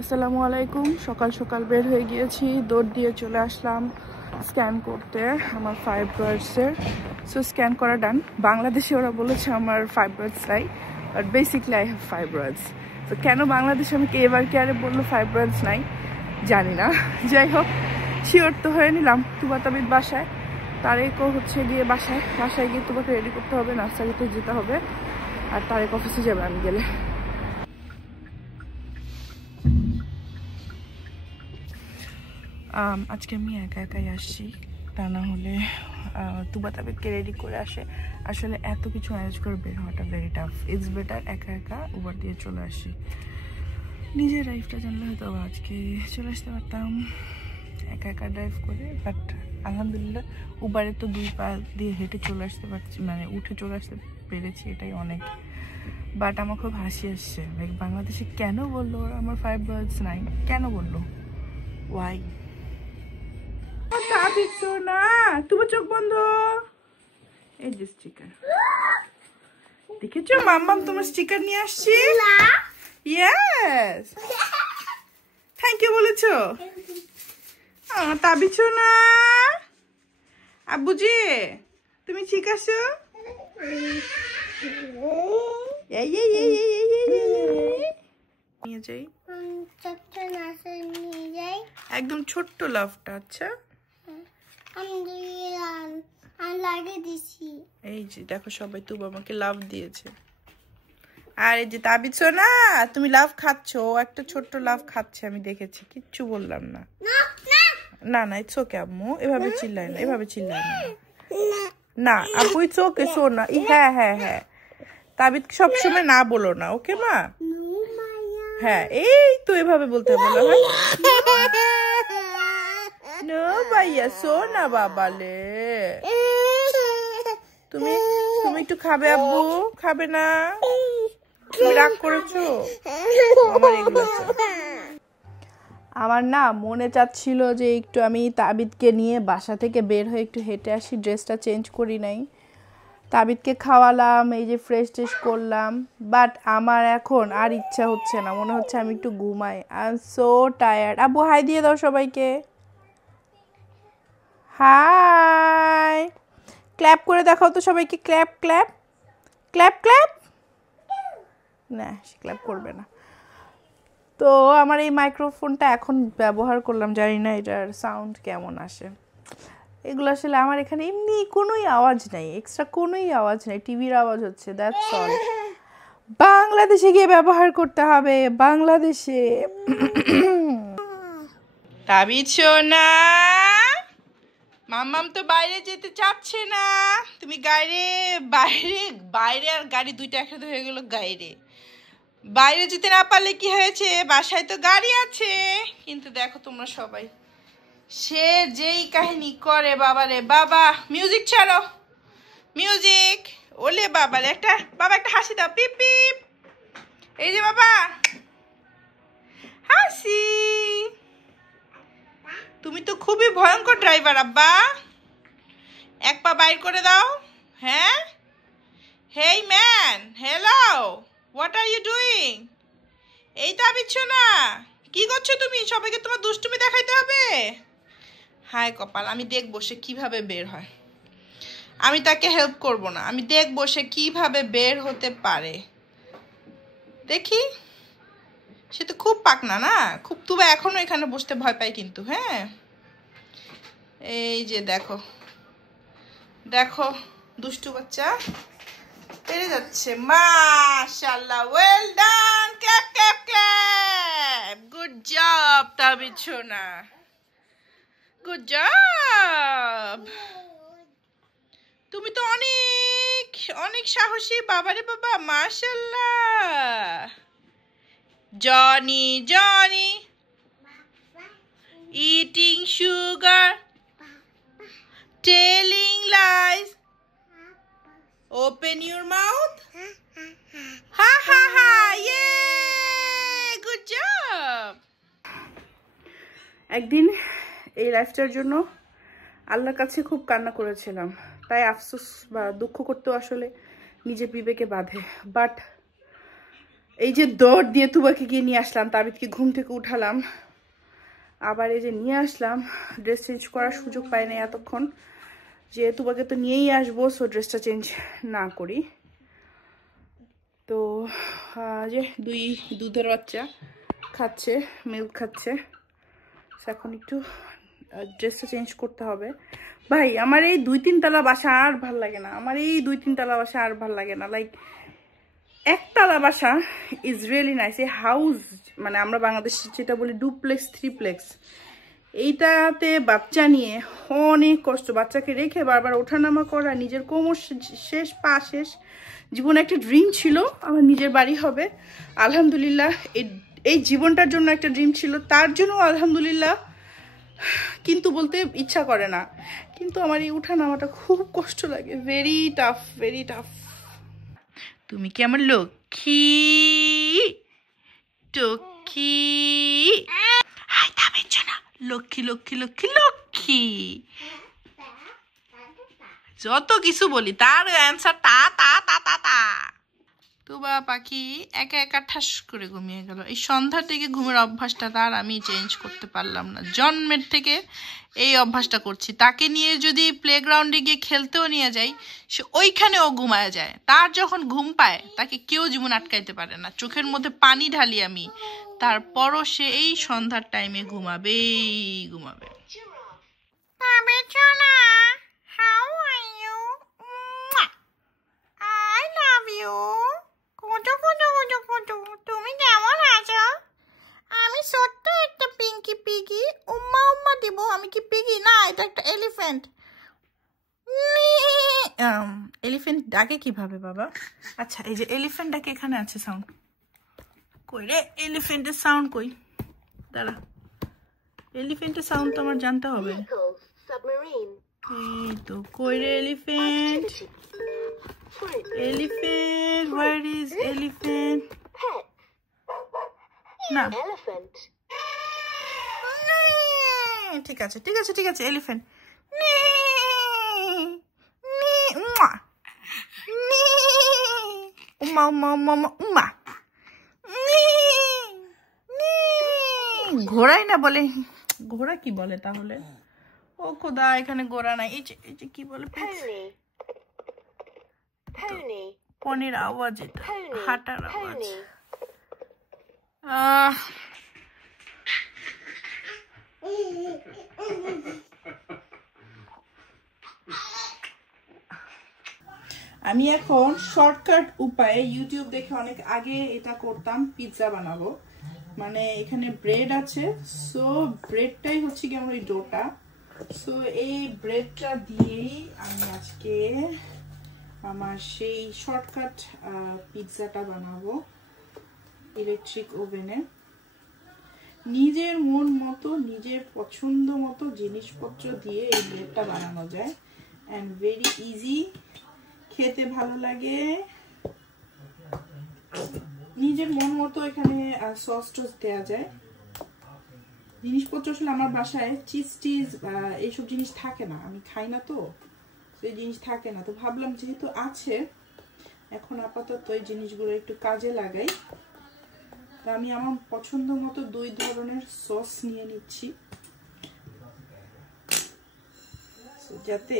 আসসালামু আলাইকুম। সকাল সকাল বের হয়ে গিয়েছি, দৌড় দিয়ে চলে আসলাম স্ক্যান করতে আমার ফাইব্রয়েডসের। সো স্ক্যান করা ডান। বাংলাদেশে ওরা বলেছে আমার ফাইব্রয়েডস নাই, but basically I have fibroids. তো কেন বাংলাদেশে আমাকে এবার কেয়ারে বললো ফাইব্রয়েডস নাই জানি না। যাই হোক, শিওর তো হয়ে নিলাম তুবা তাবিদ বাসায়। তারেকও হচ্ছে গিয়ে বাসায় গিয়ে তুবাকে রেডি করতে হবে, নার্সারিতে যেতে হবে, আর তারেক অফিসে যাবে আমি গেলে। আজকে আমি একা একাই আসছি, তা না হলে তুবা তাবিদকে রেডি করে আসলে এত কিছু ম্যানেজ করে বের হওয়াটা ভেরি টাফ। ইটস বেটার একা একা উবার দিয়ে চলে আসি। নিজের লাইফটা জানলে হয়তো আজকে চলে আসতে পারতাম একা একা ড্রাইভ করে, বাট আলহামদুলিল্লাহ উবারে তো 2 পা দিয়ে হেঁটে চলে আসতে পারছি, মানে উঠে চলে আসতে পেরেছি, এটাই অনেক। বাট আমার খুব হাসি আসছে, লাইক বাংলাদেশে কেন বললো আমার ফাইব্রয়েডস নাই, কেন বললো, ওয়াই? না তোমার চোখ বন্ধ। এই যে স্টিকার দেখেছো, মাম্মাম তোমার স্টিকার নিয়ে আসছি। ইয়েস, থ্যাংক ইউ বলেছো। তাবিছো না আব্বুজি, তুমি ঠিক আছো? নিয়ে যাই একদম ছোট্ট লাভটা। আচ্ছা এই যে দেখো, সবাই তুবা আমাকে লাভ দিয়েছে। আর এই যে তাবিছো না, তুমি লাভ খাচ্ছো, একটা ছোট্ট লাভ খাচ্ছে, আমি দেখেছি, কিচ্ছু বললাম না। না না, ইটস ওকে আম্মু, এভাবে চিল্লায় না, এভাবে চিল্লায় না। না আপু, ইটস ওকে, শো না। হ্যাঁ হ্যাঁ হ্যাঁ, তাবিদ সবসময় না বলো না, ওকে মা? হ্যাঁ, এই তো এভাবে বলতে বলো। নো ভাইয়া, শো না বাবালে। তুমি একটু খাবে আব্বু? খাবে না? তুমি রাগ করেছো? আমার না মনে চাচ্ছিল যে একটু আমি তাবিদকে নিয়ে বাসা থেকে বের হয়ে একটু হেঁটে আসি, ড্রেসটা চেঞ্জ করি নাই। তাবিদকে খাওয়ালাম, এই যে ফ্রেশ ট্রেশ করলাম, বাট আমার এখন আর ইচ্ছা হচ্ছে না, মনে হচ্ছে আমি একটু ঘুমাই। I am so tired. আব্বু হাই দিয়ে দাও সবাইকে, হাই। ক্ল্যাপ করে দেখাও তো সবাইকে, ক্ল্যাপ ক্ল্যাপ ক্ল্যাপ ক্ল্যাপ। না, সে ক্ল্যাপ করবে না। তো আমার এই মাইক্রোফোনটা এখন ব্যবহার করলাম, জানি না এটার সাউন্ড কেমন আসে। এগুলো আসলে আমার এখানে এমনি কোনোই আওয়াজ নাই, এক্সট্রা কোনোই আওয়াজ নেই, টিভির আওয়াজ হচ্ছে, দ্যাটস অল। বাংলাদেশে গিয়ে ব্যবহার করতে হবে, বাংলাদেশে। তাবিছো না, মাম্মাম তো বাইরে যেতে চাচ্ছে না। তুমি বাইরে আর গাড়ি দুইটা একসাথে হয়ে গেল। বাইরে যেতে না পারলে কি হয়েছে, বাসায় তো গাড়ি আছে। কিন্তু দেখো তোমরা সবাই, সে যেই কাহিনী করে, বাবারে বাবা। মিউজিক ছাড়ো, মিউজিক। ওলে বাবারে, বাবা একটা হাসি দাও, পিপ পিপ। এই যে বাবা, হাসি। তুমি তো খুবই ভয়ঙ্কর ড্রাইভার আব্বা, এক পা বাইর করে দাও। হ্যাঁ, hey man, hello, what are you doing? এই তাবিছো না, কি করছো তুমি? সবাইকে তোমার দুষ্টুমি দেখাইতে হবে? হায় কপাল, আমি দেখবো সে কিভাবে বের হয়। আমি তাকে হেল্প করব না, আমি দেখবো সে কিভাবে বের হতে পারে। দেখি, সে তো খুব পাকনা না, খুব। তুবা এখনো এখানে বসতে ভয় পাই কিন্তু। হ্যাঁ, এই যে দেখো দেখো, দুষ্টু বাচ্চা পেরে যাচ্ছে। মাশাআল্লাহ, well done, clap clap clap. Good job তাবিছো না, গুড জব। তুমি তো অনেক অনেক সাহসী, বাবারে বাবা, মাশাআল্লাহ। Johnny Johnny, eating sugar, telling lies, open your mouth, ha ha ha, yeah, good job. একদিন এই লাইফটার জন্য আল্লাহর কাছে খুব কান্না করেছিলাম, তাই আফসোস বা দুঃখ করতেও আসলে নিজের বিবেকে বাধে। বাট এই যে দৌড় দিয়ে তুবাকে গিয়ে নিয়ে আসলাম, তাবিদকে ঘুম থেকে উঠালাম, আবার এই যে নিয়ে আসলাম। ড্রেস চেঞ্জ করার সুযোগ পাই না এতক্ষণ, যে তুবাকে তো নিয়েই আসবো, সো ড্রেসটা চেঞ্জ না করি। তো যে দুই দুধের বাচ্চা খাচ্ছে, মিল্ক খাচ্ছে। এখন একটু ড্রেসটা চেঞ্জ করতে হবে। ভাই আমার এই 2-3 তলা বাসা আর ভাল লাগে না, আমার এই 2-3 তলা বাসা আর ভাল লাগে না। লাইক একতলা বাসা ইজ রিয়েলি নাইস। এই হাউস মানে আমরা বাংলাদেশে যেটা বলি ডুপ্লেক্স, থ্রিপ্লেক্স, এইটাতে বাচ্চা নিয়ে অনেক কষ্ট। বাচ্চাকে রেখে বারবার ওঠানামা করা, নিজের কোমর শেষ, পা শেষ। জীবনে একটা ড্রিম ছিল আমার নিজের বাড়ি হবে, আলহামদুলিল্লাহ। এই জীবনটার জন্য একটা ড্রিম ছিল, তার জন্য আলহামদুলিল্লাহ। কিন্তু বলতে ইচ্ছা করে না, কিন্তু আমার এই ওঠানামাটা খুব কষ্ট লাগে, ভেরি টাফ, ভেরি টাফ। তুমি কি আমার লক্ষ্মী টক্কি? লক্ষ্মী লক্ষ্মী লক্ষ্মী লক্ষ্মী, যত কিছু বলি তার অ্যান্সার তা তা তা তা তা। তুবা পাখি একা একা ঠাস করে ঘুমিয়ে গেল। এই সন্ধ্যা থেকে ঘুমের অভ্যাসটা তার আমি চেঞ্জ করতে পারলাম না, জন্মের থেকে এই অভ্যাসটা করছি। তাকে নিয়ে যদি প্লেগ্রাউন্ডে গিয়ে খেলতেও নিয়ে যাই, সে ওইখানেও ঘুমায় যায়। তার যখন ঘুম পায় তাকে কেউ জীবন আটকাইতে পারে না। চোখের মধ্যে পানি ঢালি আমি, তারপরও সে এই সন্ধ্যার টাইমে ঘুমাবেই ঘুমাবে। How are you? I love you. তুমি কেমন আছো? আমি ছোট্ট একটা পিঙ্কি পিগি, উম্মা উম্মা দিব। আমি কি পিগি না, এটা একটা এলিফ্যান্ট। এলিফ্যান্ট ডাকে কিভাবে বাবা? আচ্ছা এই যে এলিফ্যান্ট ডাকে এখানে আছে সাউন্ড। কই রে এলিফ্যান্টের সাউন্ড কই? দাঁড়া, এলিফ্যান্টের সাউন্ড তো আমার জানতে হবে। এই তো, কই রে elephant? Elephant, where is elephant? না ঠিক আছে ঠিক আছে ঠিক আছে, এলিফ্যান্ট। উম্মা উম্মা উম্মা উম্মা। ঘোড়াই না বলে, ঘোড়া কি বলে তাহলে? ও খোদা, এখানে ঘোড়া নাই। এই যে কি বলে? পনির আওয়াজ, এটা হাঁটার আওয়াজ। আমি এখন শর্টকাট উপায়ে ইউটিউব দেখে অনেক আগে এটা করতাম, পিৎজা বানাবো। মানে এখানে ব্রেড আছে, সো ব্রেডটাই হচ্ছে কি আমার এই ডোটা। সো এই ব্রেডটা দিয়েই আমি আজকে আমার সেই শর্টকাট পিৎজাটা বানাবো ইলেকট্রিক ওভেনে। নিজের মন মতো, নিজের পছন্দ মতো জিনিসপত্র দিয়ে এই ব্রেডটা বানানো যায়, অ্যান্ড ভেরি ইজি, খেতে ভালো লাগে। নিজের মন মতো এখানে সস টস দেওয়া যায়। জিনিসপত্র আসলে আমার বাসায় চিজ টিজ এইসব জিনিস থাকে না, আমি খাই না, তো এই জিনিস থাকে না। তো ভাবলাম যেহেতু আছে, এখন আপাতত এই জিনিসগুলো একটু কাজে লাগাই। তো আমি আমার পছন্দ মতো 2 ধরনের সস নিয়ে নিচ্ছি, যাতে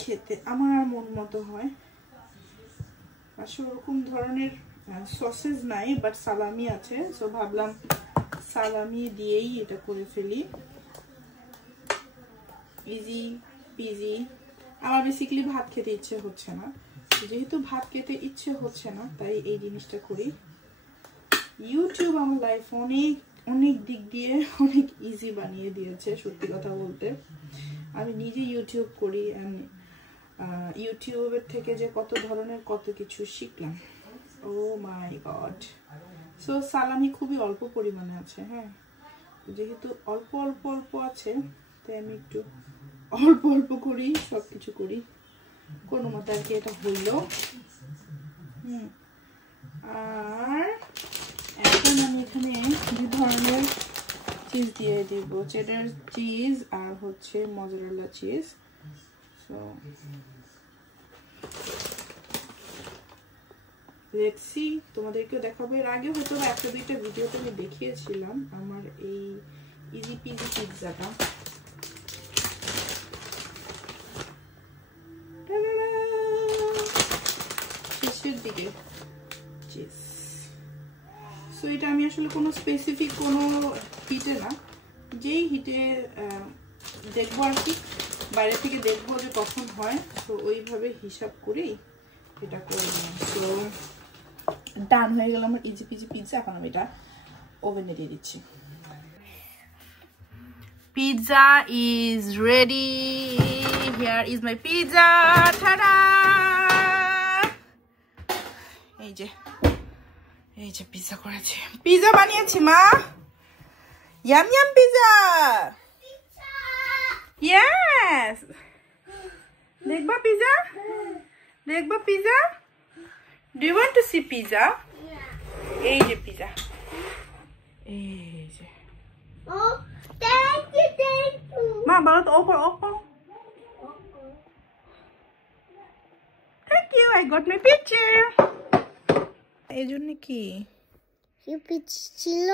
খেতে আমার মন মতো হয়। আসলে ওরকম ধরনের সসেস নাই, বাট সালামি আছে, সো ভাবলাম সালামি দিয়েই এটা করে ফেলি। Easy PG. আমার বেসিক্যালি ভাত খেতে ইচ্ছে হচ্ছে না, যেহেতু ভাত খেতে ইচ্ছে হচ্ছে না তাই এই জিনিসটা করি। ইউটিউব আমার লাইফ অনেক অনেক দিক দিয়ে অনেক ইজি বানিয়ে দিয়েছে, সত্যি কথা বলতে। আমি নিজে ইউটিউব করি, ইউটিউবের থেকে যে কত ধরনের কত কিছু শিখলাম। ও মাই গড। সো সালামি খুবই অল্প পরিমাণে আছে, হ্যাঁ, যেহেতু অল্প অল্প অল্প আছে তাই আমি একটু অল্প অল্প করি, সবকিছু করি কোনো মতে আর কি। এটা হইল। আর এখন আমি এখানে 2 ধরনের চিজ দিয়ে দিব, চেডার চিজ আর হচ্ছে mozzarella cheese. So let's see, তোমাদেরকেও দেখাবো। এর আগে হয়তো একটা দুইটা ভিডিওতে আমি দেখিয়েছিলাম আমার এই ইজি পিজি পিৎজাটা। শেষের দিকে সো এটা আমি আসলে কোনো স্পেসিফিক কোনো হিটে না, যেই হিটে দেখবো আর কি, বাইরে থেকে দেখবো যে কখন হয়, তো ওইভাবে হিসাব করেই এটা করে নিই। তো ডান হয়ে গেল আমার ইজি পিজি পিৎজা। এখন আমি এটা ওভেনে দিয়ে দিচ্ছি। Pizza is ready. Here is my pizza. Tada! এই যে পিৎজা করেছি, পিৎজা বানিয়েছি মা। Yum yum pizza. ইয়েস, দেখবা পিৎজা, দেখবা pizza. Do you want to see pizza? এই যে পিৎজা, এই যে। মা বলো তো, ওপর ওপর। Thank you, I got my picture. এই জন্য কি ছিল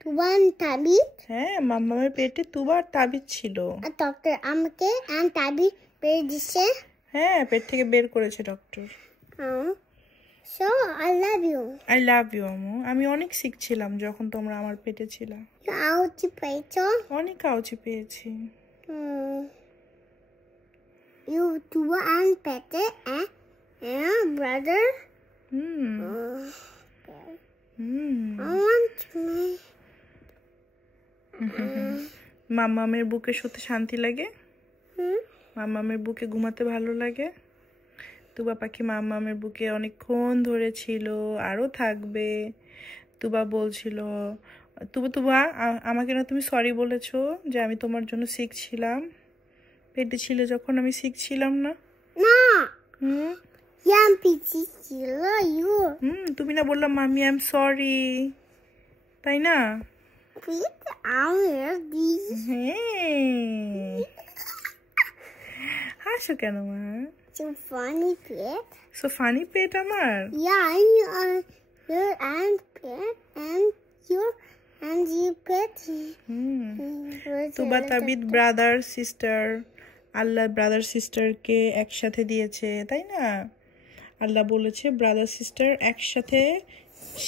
তুবার তাবিজ? হ্যাঁ, মামার পেটে তুবার তাবিজ ছিল। আর ডক্টর আমাকে তাবিজ বের দিছে। হ্যাঁ, পেট থেকে বের করেছে doctor. So I love you. I love you Amu. আমি অনেক শিখছিলাম যখন তোমরা আমার পেটে ছিল। আউচি পেয়েছো? অনেক আউচি পেয়েছি। ইউ তুবার and পেটে and brother. মামামের বুকে শুতে শান্তি লাগে, মামামের বুকে ঘুমাতে ভালো লাগে। তুবা পাখি মামামের বুকে অনেকক্ষণ ধরে ছিল, আরো থাকবে। তুবা বলছিল, তুবা আমাকে না তুমি সরি বলেছো যে আমি তোমার জন্য শিখছিলাম, পেটে ছিল যখন আমি শিখছিলাম না। ইয়াম পিচি ছিল ইউ। তুমি না বললাম মামি আই এম সরি, তাই না? হাসো কেন মা? So funny pet. So funny pet আমার। Yeah, and your and pet and you pet. Tuba Tabid brother sister, আল্লাহ ব্রাদার সিস্টারকে একসাথে দিয়েছে, তাই না? আল্লাহ বলেছে ব্রাদার সিস্টার একসাথে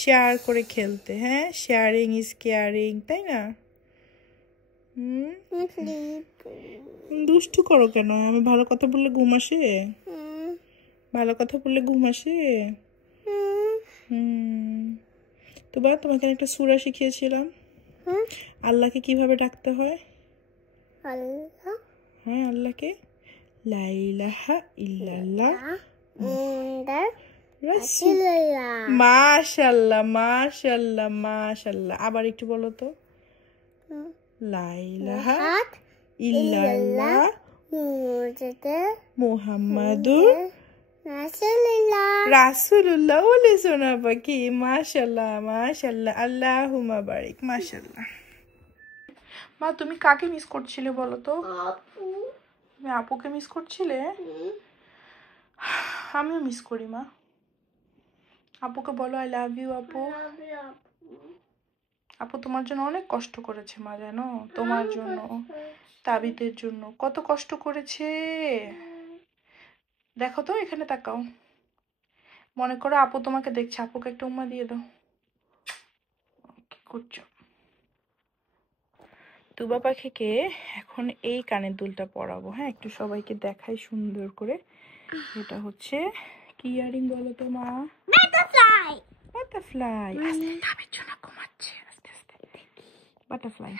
শেয়ার করে খেলতে। হ্যাঁ, শেয়ারিং ইজ কেয়ারিং, তাই না? দুষ্টু করো কেন? আমি ভালো কথা বললে ঘুম আসে? ভালো কথা বললে ঘুম আসে? তুবা তোমাকে একটা সূরা শিখিয়েছিলাম, আল্লাহকে কিভাবে ডাকতে হয়। হ্যাঁ, আল্লাহকে লা ইলাহা ইল্লাল্লাহ মাশাআল্লাহ মাশাআল্লাহ মাশাআল্লাহ। আবার একটু বলো তো, লা ইলাহা ইল্লাল্লাহ মুহাম্মাদুর রাসূলুল্লাহ। বলে সোনা পাখি, মাশাআল্লাহ মাশাআল্লাহ, আল্লাহুম্মা বারিক, মাশাআল্লাহ। মা তুমি কাকে মিস করছিলে বলো তো? তুমি আপুকে মিস করছিলে? আমিও মিস করি মা। আপুকে বলো আই লাভ ইউ আপু। আপু তোমার জন্য অনেক কষ্ট করেছে মা, জানো? তোমার জন্য, তাবিদের জন্য কত কষ্ট করেছে। দেখো তো, এখানে তাকাও, মনে করো আপু তোমাকে দেখছে, আপুকে একটা উম্মা দিয়ে দাও। কি করছো? তুবা পাখিকে এখন এই কানের দুলটা পরাবো। হ্যাঁ, একটু সবাইকে দেখাই সুন্দর করে। এটা হচ্ছে কি ইয়ারিং বলো তো মা? বাটারফ্লাই। বাটারফ্লাই। আস্তে তাবির জন্য ঘুমাচ্ছে, আস্তে আস্তে। বাটারফ্লাই।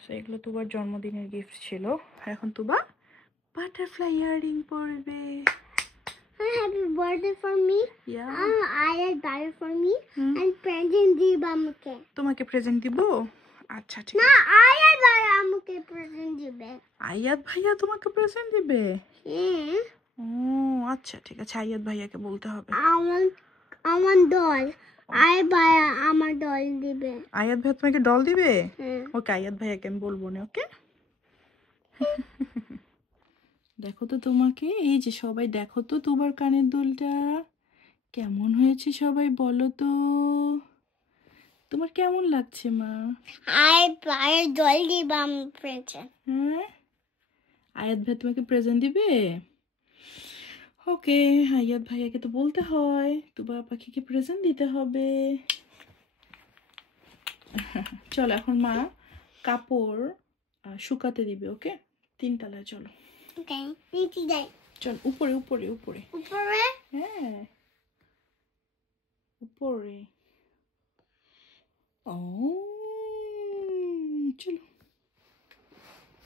সো এগুলো তুবার জন্মদিনের গিফট ছিল। এখন তুবা বাটারফ্লাই ইয়ারিং পরবে। Happy birthday for me. Yeah. I had buy for me and present দিব আমাকে। তোমাকে প্রেজেন্ট দিব? আচ্ছা ঠিক না, আছে। আয়াত ভাই আমাকে প্রেজেন্ট দিবে। আয়াত ভাইয়া তোমাকে প্রেজেন্ট দিবে? হ্যাঁ। ও আচ্ছা ঠিক আছে, আয়াত ভাইয়াকে বলতে হবে। আমার ডল, আয়াত ভাই আমার ডল দিবে। আয়াত ভাই তোমাকে ডল দিবে? হ্যাঁ। ওকে, আয়াত ভাইয়াকে আমি বলবো না। ওকে। দেখো তো তোমাকে, এই যে সবাই দেখো তো তোমার কানের দুলটা কেমন হয়েছে সবাই বলো তো? তোমার কেমন লাগছে মা? আয় পায়ে জল দিবাম ফ্রেন্ডে। হ্যাঁ, আয়াত ভাই তোমাকে প্রেজেন্ট দিবে? ওকে, আয়াত ভাইয়াকে তো বলতে হয় তুবা পাখিকে প্রেজেন্ট দিতে হবে। চলো এখন মা কাপড় শুকাতে দিবে। ওকে, 3 তলায় চলো। ওকে, নিচে যাই। চল উপরে উপরে উপরে। উপরে? হ্যাঁ, উপরে। ও চলো।